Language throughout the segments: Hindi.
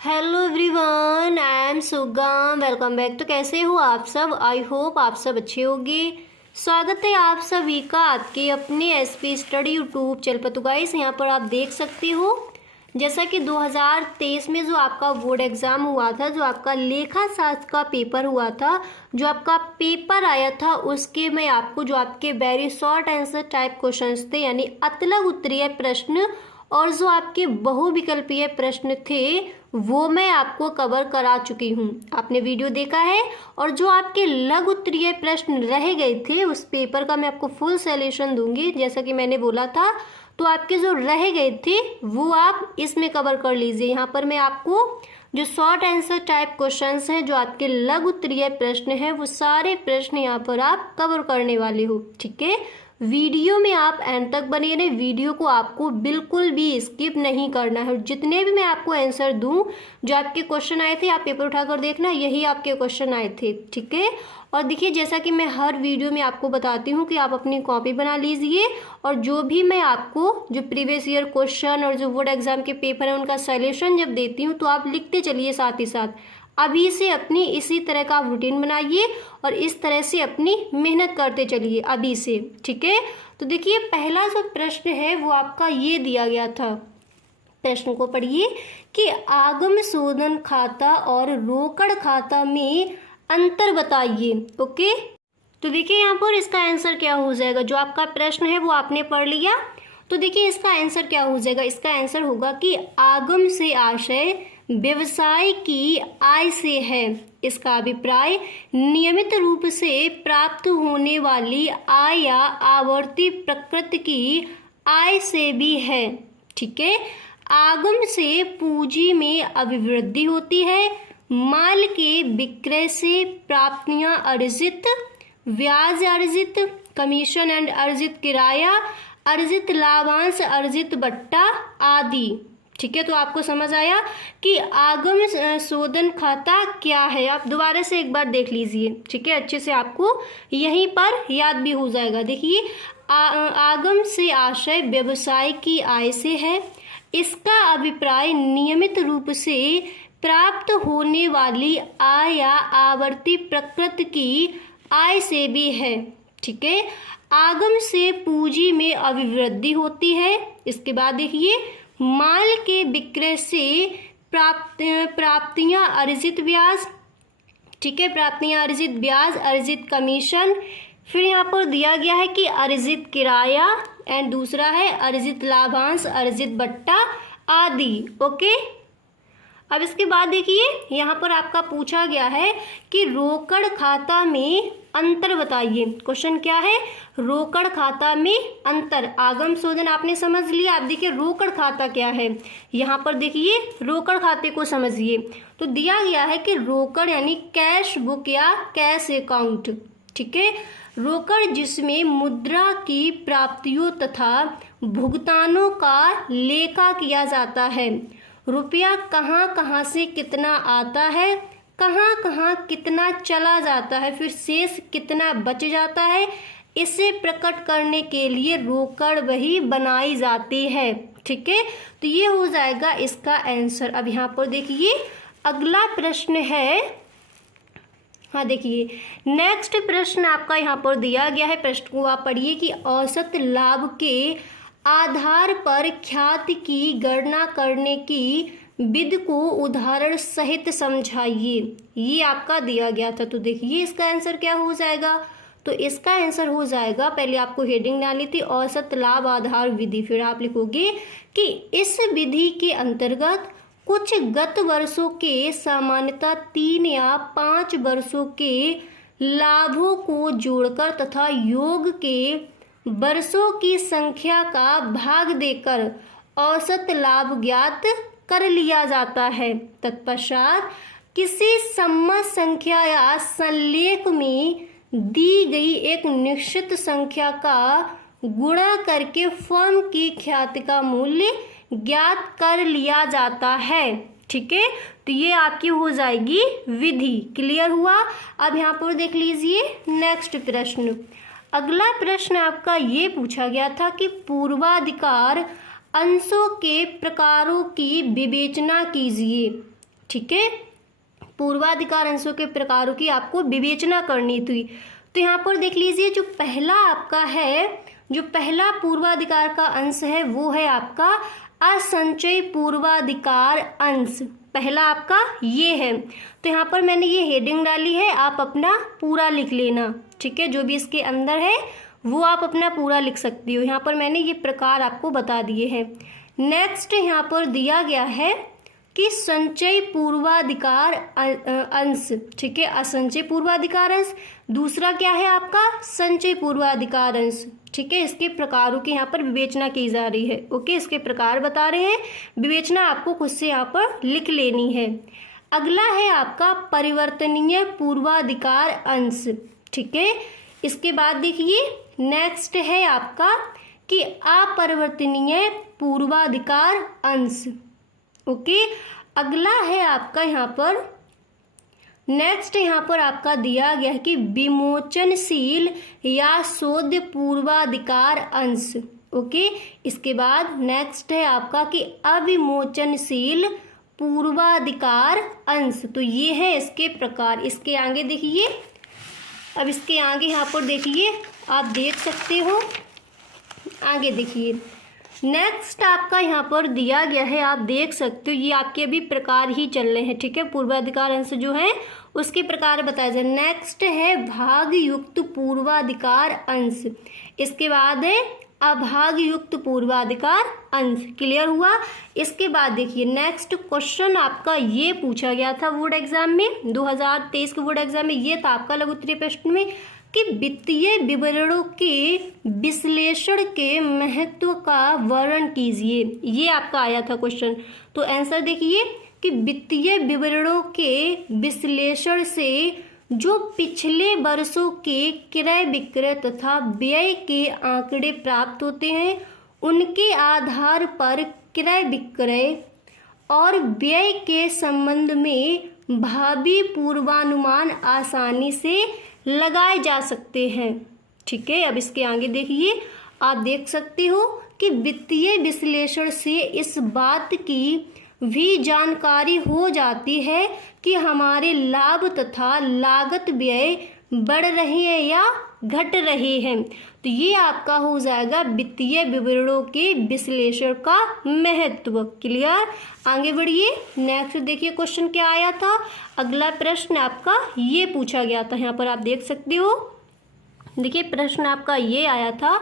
हेलो एवरीवन, आई एम सुगम। Welcome back. तो कैसे हो आप सब? आई होप आप सब अच्छे होंगे। स्वागत है आप सभी का आपके अपने एसपी स्टडी यूट्यूब चैनल पर। तो गाइस, यहाँ पर आप देख सकते हो जैसा कि 2023 में जो आपका बोर्ड एग्ज़ाम हुआ था, जो आपका लेखा शास्त्र का पेपर हुआ था, जो आपका पेपर आया था, उसके मैं आपको जो आपके very short answer type questions थे, यानी अतलग उत्तरीय प्रश्न और जो आपके बहुविकल्पीय प्रश्न थे, वो मैं आपको कवर करा चुकी हूँ। आपने वीडियो देखा है। और जो आपके लघु उत्तरीय प्रश्न रह गए थे, उस पेपर का मैं आपको फुल सॉल्यूशन दूंगी, जैसा कि मैंने बोला था। तो आपके जो रह गए थे वो आप इसमें कवर कर लीजिए। यहाँ पर मैं आपको जो शॉर्ट आंसर टाइप क्वेश्चंस हैं, जो आपके लघु उत्तरीय प्रश्न हैं, वो सारे प्रश्न यहाँ पर आप कवर करने वाले हो। ठीक है, वीडियो में आप एंड तक बने रहे। वीडियो को आपको बिल्कुल भी स्किप नहीं करना है। जितने भी मैं आपको आंसर दूं, जो आपके क्वेश्चन आए थे, आप पेपर उठाकर देखना, यही आपके क्वेश्चन आए थे। ठीक है, और देखिए, जैसा कि मैं हर वीडियो में आपको बताती हूँ कि आप अपनी कॉपी बना लीजिए, और जो भी मैं आपको जो प्रीवियस ईयर क्वेश्चन और जो बोर्ड एग्जाम के पेपर है, उनका सॉल्यूशन जब देती हूँ, तो आप लिखते चलिए साथ ही साथ। अभी से अपनी इसी तरह का आप रूटीन बनाइए और इस तरह से अपनी मेहनत करते चलिए अभी से। ठीक है, तो देखिए, पहला जो प्रश्न है वो आपका ये दिया गया था। प्रश्न को पढ़िए कि आगम शोधन खाता और रोकड़ खाता में अंतर बताइए। ओके, तो देखिए, यहाँ पर इसका आंसर क्या हो जाएगा। जो आपका प्रश्न है वो आपने पढ़ लिया, तो देखिए इसका आंसर क्या हो जाएगा। इसका आंसर होगा कि आगम से आशय व्यवसाय की आय से है। इसका अभिप्राय नियमित रूप से प्राप्त होने वाली आय या आवर्ती प्रकृति की आय से भी है। ठीक है, आगम से पूंजी में अभिवृद्धि होती है। माल के विक्रय से प्राप्तियां अर्जित, ब्याज अर्जित, कमीशन एंड अर्जित किराया, अर्जित लाभांश, अर्जित बट्टा आदि। ठीक है, तो आपको समझ आया कि आगम शोधन खाता क्या है। आप दोबारा से एक बार देख लीजिए। ठीक है, अच्छे से आपको यहीं पर याद भी हो जाएगा। देखिए, आगम से आशय व्यवसाय की आय से है। इसका अभिप्राय नियमित रूप से प्राप्त होने वाली आय या आवर्ती प्रकृति की आय से भी है। ठीक है, आगम से पूंजी में अभिवृद्धि होती है। इसके बाद देखिए, माल के विक्रय से प्राप्तियां अर्जित ब्याज। ठीक है, प्राप्तियां अर्जित ब्याज, अर्जित कमीशन, फिर यहाँ पर दिया गया है कि अर्जित किराया, एंड दूसरा है अर्जित लाभांश, अर्जित बट्टा आदि। ओके, अब इसके बाद देखिए, यहाँ पर आपका पूछा गया है कि रोकड़ खाता में अंतर बताइए। क्वेश्चन क्या है, रोकड़ खाता में अंतर। आगम शोधन आपने समझ लिया। अब देखिए, रोकड़ खाता क्या है। यहाँ पर देखिए, रोकड़ खाते को समझिए। तो दिया गया है कि रोकड़ यानी कैश बुक या कैश अकाउंट। ठीक है, रोकड़ जिसमें मुद्रा की प्राप्तियों तथा भुगतानों का लेखा किया जाता है। रुपया कहाँ कहाँ से कितना आता है, कहाँ कहाँ कितना चला जाता है, फिर शेष कितना बच जाता है, इसे प्रकट करने के लिए रोकड़ बही बनाई जाती है। ठीक है, तो ये हो जाएगा इसका आंसर। अब यहाँ पर देखिए, अगला प्रश्न है। हाँ, देखिए, नेक्स्ट प्रश्न आपका यहाँ पर दिया गया है। प्रश्न को आप पढ़िए कि औसत लाभ के आधार पर ख्याति की गणना करने की विधि को उदाहरण सहित समझाइए। ये आपका दिया गया था। तो देखिए, इसका आंसर क्या हो जाएगा। तो इसका आंसर हो जाएगा, पहले आपको हेडिंग डाली थी, औसत लाभ आधार विधि। फिर आप लिखोगे कि इस विधि के अंतर्गत कुछ गत वर्षों के सामान्यतः 3 या 5 वर्षों के लाभों को जोड़कर तथा योग के वर्षों की संख्या का भाग देकर औसत लाभ ज्ञात कर लिया जाता है। तत्पश्चात किसी सम्मत संख्या या संलेख में दी गई एक निश्चित संख्या का गुणा करके फर्म की ख्याति का मूल्य ज्ञात कर लिया जाता है। ठीक है, तो ये आपकी हो जाएगी विधि। क्लियर हुआ। अब यहाँ पर देख लीजिए नेक्स्ट प्रश्न। अगला प्रश्न आपका ये पूछा गया था कि पूर्वाधिकार अंशों के प्रकारों की विवेचना कीजिए। ठीक है, पूर्वाधिकार अंशों के प्रकारों की आपको विवेचना करनी थी। तो यहाँ पर देख लीजिए, जो पहला आपका है, जो पहला पूर्वाधिकार का अंश है वो है आपका असंचयी पूर्वाधिकार अंश, पहला आपका ये है। तो यहाँ पर मैंने ये हेडिंग डाली है, आप अपना पूरा लिख लेना, ठीक है, जो भी इसके अंदर है वो आप अपना पूरा लिख सकती हो। यहाँ पर मैंने ये प्रकार आपको बता दिए हैं। नेक्स्ट यहाँ पर दिया गया है कि संचयी पूर्वाधिकार अंश, ठीक है, असंचयी पूर्वाधिकार अंश, दूसरा क्या है आपका संचयी पूर्वाधिकार अंश, ठीक है। इसके प्रकारों की यहाँ पर विवेचना की जा रही है। ओके, इसके प्रकार बता रहे हैं, विवेचना आपको खुद से यहाँ पर लिख लेनी है। अगला है आपका परिवर्तनीय पूर्वाधिकार अंश, ठीक है। इसके बाद देखिए नेक्स्ट है आपका कि अपरिवर्तनीय पूर्वाधिकार अंश। ओके, अगला है आपका यहाँ पर नेक्स्ट, यहाँ पर आपका दिया गया है कि विमोचनशील या शोध पूर्वाधिकार अंश। ओके, इसके बाद नेक्स्ट है आपका कि अविमोचनशील पूर्वाधिकार अंश। तो ये है इसके प्रकार। इसके आगे देखिए, अब इसके आगे यहाँ पर देखिए, आप देख सकते हो, आगे देखिए नेक्स्ट आपका यहाँ पर दिया गया है, आप देख सकते हो, ये आपके अभी प्रकार ही चल रहे हैं, ठीक है। पूर्वाधिकार अंश जो है उसके प्रकार बताया जाए। नेक्स्ट है भाग युक्त पूर्वाधिकार अंश, इसके बाद है अभाग युक्त पूर्वाधिकार अंश। क्लियर हुआ। इसके बाद देखिए नेक्स्ट क्वेश्चन आपका ये पूछा गया था बोर्ड एग्जाम में, 2023 के बोर्ड एग्जाम में, ये था आपका लघु उत्तरीय प्रश्न में कि वित्तीय विवरणों के विश्लेषण के महत्व का वर्णन कीजिए। ये आपका आया था क्वेश्चन। तो आंसर देखिए कि वित्तीय विवरणों के विश्लेषण से जो पिछले वर्षों के क्रय विक्रय तथा व्यय के आंकड़े प्राप्त होते हैं, उनके आधार पर क्रय विक्रय और व्यय के संबंध में भावी पूर्वानुमान आसानी से लगाए जा सकते हैं, ठीक है। अब इसके आगे देखिए, आप देख सकते हो कि वित्तीय विश्लेषण से इस बात की भी जानकारी हो जाती है कि हमारे लाभ तथा लागत व्यय बढ़ रहे हैं या घट रहे हैं। तो ये आपका हो जाएगा वित्तीय विवरणों के विश्लेषण का महत्व। क्लियर। आगे बढ़िए, नेक्स्ट देखिए क्वेश्चन क्या आया था। अगला प्रश्न आपका ये पूछा गया था, यहाँ पर आप देख सकते हो। देखिए प्रश्न आपका ये आया था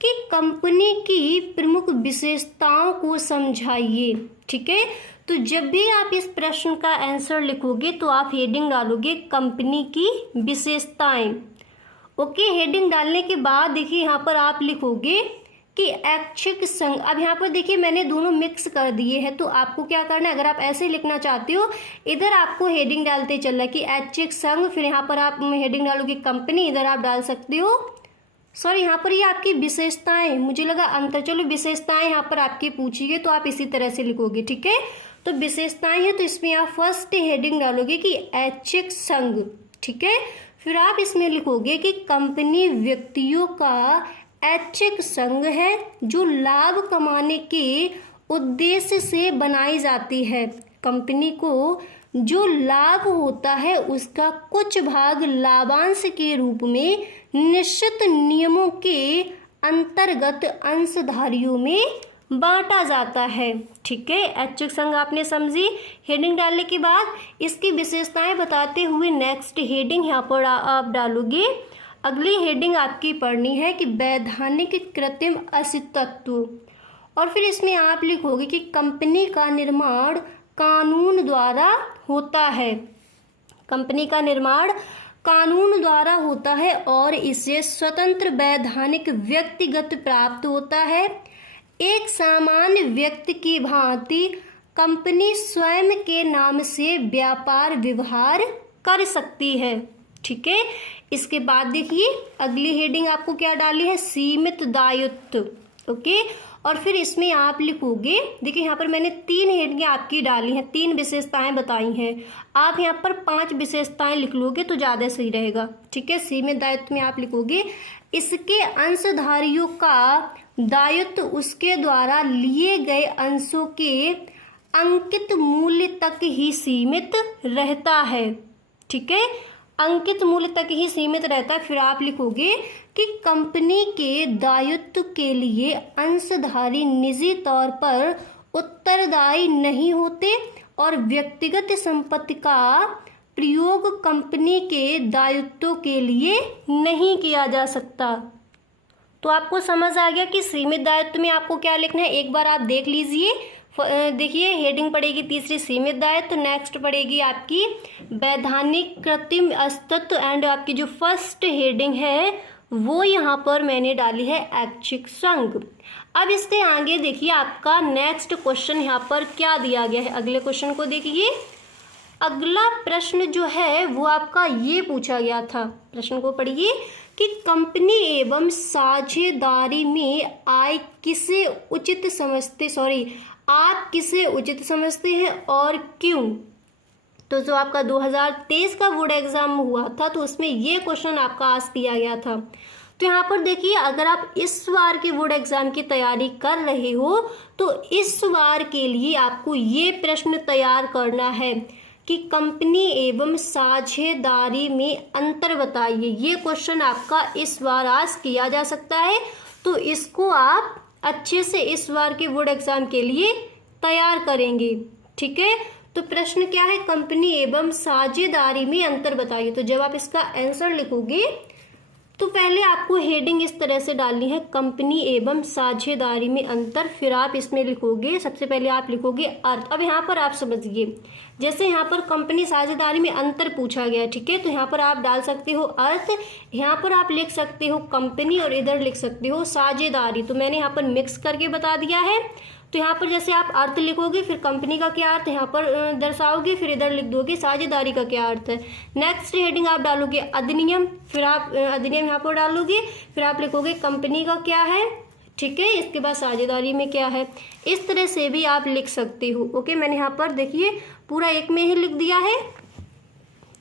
कि कंपनी की प्रमुख विशेषताओं को समझाइए, ठीक है। तो जब भी आप इस प्रश्न का आंसर लिखोगे तो आप हेडिंग डालोगे कंपनी की विशेषताएं। ओके, हेडिंग डालने के बाद देखिए यहाँ पर आप लिखोगे कि ऐच्छिक संघ। अब यहाँ पर देखिए मैंने दोनों मिक्स कर दिए हैं, तो आपको क्या करना है, अगर आप ऐसे लिखना चाहते हो, इधर आपको हेडिंग डालते चलना कि ऐच्छिक संघ, फिर यहाँ पर आप हेडिंग डालोगे कंपनी, इधर आप डाल सकते हो, सॉरी यहाँ पर ये आपकी विशेषताएं, मुझे लगा अंतर, चलो विशेषताएं यहाँ पर आपकी पूछिए तो आप इसी तरह से लिखोगे, ठीक है। तो विशेषताएं है तो इसमें आप फर्स्ट हेडिंग डालोगे कि ऐच्छिक संघ, ठीक है। फिर आप इसमें लिखोगे कि कंपनी व्यक्तियों का ऐच्छिक संघ है जो लाभ कमाने के उद्देश्य से बनाई जाती है। कंपनी को जो लाभ होता है उसका कुछ भाग लाभांश के रूप में निश्चित नियमों के अंतर्गत अंशधारियों में बांटा जाता है, ठीक है। ऐच्छिक संघ आपने समझी। हेडिंग डालने के बाद इसकी विशेषताएं बताते हुए नेक्स्ट हेडिंग यहाँ पर आप डालोगे। अगली हेडिंग आपकी पढ़नी है कि वैधानिक कृत्रिम अस्तित्व, और फिर इसमें आप लिखोगे कि कंपनी का निर्माण कानून द्वारा होता है। कंपनी का निर्माण कानून द्वारा होता है और इसे स्वतंत्र वैधानिक व्यक्तिगत प्राप्त होता है। एक सामान्य व्यक्ति की भांति कंपनी स्वयं के नाम से व्यापार व्यवहार कर सकती है, ठीक है। इसके बाद देखिए अगली हेडिंग आपको क्या डाली है, सीमित दायित्व, ओके। और फिर इसमें आप लिखोगे, देखिए यहाँ पर मैंने 3 हेडिंग आपकी डाली हैं, 3 विशेषताएं बताई हैं। आप यहाँ पर 5 विशेषताएं लिख लोगे तो ज़्यादा सही रहेगा, ठीक है। सीमित दायित्व में आप लिखोगे इसके अंशधारियों का दायित्व उसके द्वारा लिए गए अंशों के अंकित मूल्य तक ही सीमित रहता है। ठीक है, अंकित मूल्य तक ही सीमित रहता है। फिर आप लिखोगे कि कंपनी के दायित्व के लिए अंशधारी निजी तौर पर उत्तरदायी नहीं होते और व्यक्तिगत संपत्ति का प्रयोग कंपनी के दायित्वों के लिए नहीं किया जा सकता। तो आपको समझ आ गया कि सीमित दायित्व में आपको क्या लिखना है, एक बार आप देख लीजिए। देखिए हेडिंग पड़ेगी तीसरी सीमित दायित्व, नेक्स्ट पड़ेगी आपकी वैधानिक कृत्रिम अस्तित्व एंड आपकी जो फर्स्ट हेडिंग है वो यहाँ पर मैंने डाली है ऐच्छिक संघ। अब इसके आगे देखिए आपका नेक्स्ट क्वेश्चन यहाँ पर क्या दिया गया है। अगले क्वेश्चन को देखिए, अगला प्रश्न जो है वो आपका ये पूछा गया था। प्रश्न को पढ़िए कि कंपनी एवं साझेदारी में आप किसे उचित समझते हैं और क्यों। तो जो आपका 2023 का बोर्ड एग्जाम हुआ था तो उसमें ये क्वेश्चन आपका आज दिया गया था। तो यहाँ पर देखिए अगर आप इस बार के बोर्ड एग्जाम की तैयारी कर रहे हो तो इस बार के लिए आपको ये प्रश्न तैयार करना है कि कंपनी एवं साझेदारी में अंतर बताइए। ये क्वेश्चन आपका इस बार आज किया जा सकता है, तो इसको आप अच्छे से इस बार के बोर्ड एग्जाम के लिए तैयार करेंगे। ठीक है, तो प्रश्न क्या है, कंपनी एवं साझेदारी में अंतर बताइए। तो जब आप इसका आंसर लिखोगे तो पहले आपको हेडिंग इस तरह से डालनी है, कंपनी एवं साझेदारी में अंतर। फिर आप इसमें लिखोगे, सबसे पहले आप लिखोगे अर्थ। अब यहाँ पर आप समझिए, जैसे यहाँ पर कंपनी साझेदारी में अंतर पूछा गया, ठीक है, तो यहाँ पर आप डाल सकते हो अर्थ, यहाँ पर आप लिख सकते हो कंपनी और इधर लिख सकते हो साझेदारी। तो मैंने यहाँ पर मिक्स करके बता दिया है। तो यहाँ पर जैसे आप अर्थ लिखोगे फिर कंपनी का क्या अर्थ यहाँ पर दर्शाओगे, फिर इधर लिख दोगे साझेदारी का क्या अर्थ है। नेक्स्ट हेडिंग आप डालोगे अधिनियम, फिर आप अधिनियम यहाँ पर डालोगे, फिर आप लिखोगे कंपनी का क्या है, ठीक है, इसके बाद साझेदारी में क्या है। इस तरह से भी आप लिख सकते हो। ओके, मैंने यहाँ पर देखिए पूरा एक में ही लिख दिया है,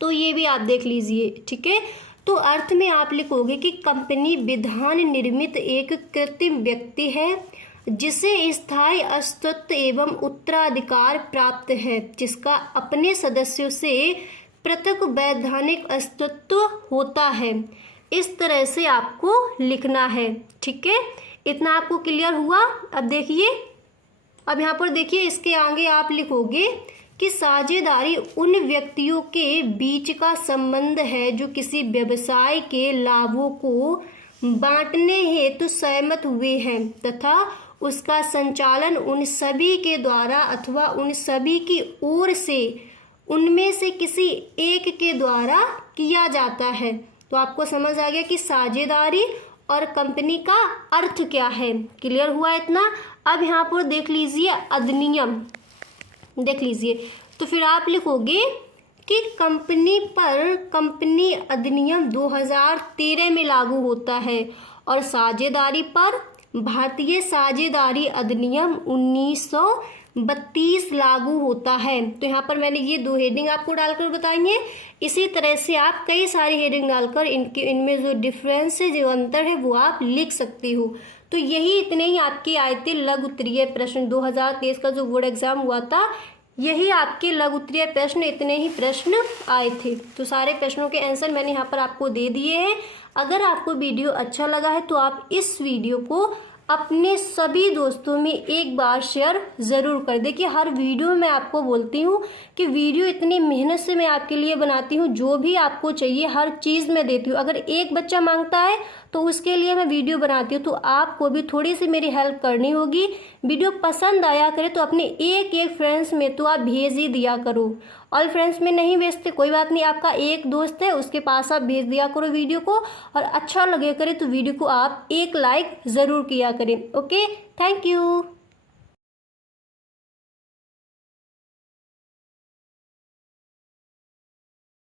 तो ये भी आप देख लीजिए। ठीक है, तो अर्थ में आप लिखोगे कि कंपनी विधान निर्मित एक कृत्रिम व्यक्ति है जिसे स्थायी अस्तित्व एवं उत्तराधिकार प्राप्त है, जिसका अपने सदस्यों से पृथक वैधानिक अस्तित्व होता है। इस तरह से आपको लिखना है। ठीक है, इतना आपको क्लियर हुआ। अब देखिए, अब यहाँ पर देखिए इसके आगे आप लिखोगे कि साझेदारी उन व्यक्तियों के बीच का संबंध है जो किसी व्यवसाय के लाभों को बांटने हेतु सहमत हुए हैं तथा उसका संचालन उन सभी के द्वारा अथवा उन सभी की ओर से उनमें से किसी एक के द्वारा किया जाता है। तो आपको समझ आ गया कि साझेदारी और कंपनी का अर्थ क्या है। क्लियर हुआ इतना। अब यहाँ पर देख लीजिए अधिनियम, देख लीजिए, तो फिर आप लिखोगे कि कंपनी पर कंपनी अधिनियम 2013 में लागू होता है और साझेदारी पर भारतीय साझेदारी अधिनियम 1932 लागू होता है। तो यहाँ पर मैंने ये दो हेडिंग आपको डालकर बताएंगे। इसी तरह से आप कई सारी हेडिंग डालकर इनमें जो डिफरेंस है, जो अंतर है, वो आप लिख सकते हो। तो यही इतने ही आपकी आए थे लघु उत्तरीय प्रश्न। 2023 का जो बोर्ड एग्जाम हुआ था, यही आपके लघु उत्तरीय प्रश्न, इतने ही प्रश्न आए थे। तो सारे प्रश्नों के आंसर मैंने यहाँ पर आपको दे दिए हैं। अगर आपको वीडियो अच्छा लगा है तो आप इस वीडियो को अपने सभी दोस्तों में एक बार शेयर ज़रूर कर दें। कि हर वीडियो में आपको बोलती हूँ कि वीडियो इतनी मेहनत से मैं आपके लिए बनाती हूँ, जो भी आपको चाहिए हर चीज़ मैं देती हूँ। अगर एक बच्चा मांगता है तो उसके लिए मैं वीडियो बनाती हूँ, तो आपको भी थोड़ी सी मेरी हेल्प करनी होगी। वीडियो पसंद आया करे तो अपने एक फ्रेंड्स में तो आप भेज ही दिया करो। ऑल फ्रेंड्स में नहीं भेजते कोई बात नहीं, आपका एक दोस्त है उसके पास आप भेज दिया करो वीडियो को, और अच्छा लगे करे तो वीडियो को आप एक लाइक ज़रूर किया करें। Okay, thank you.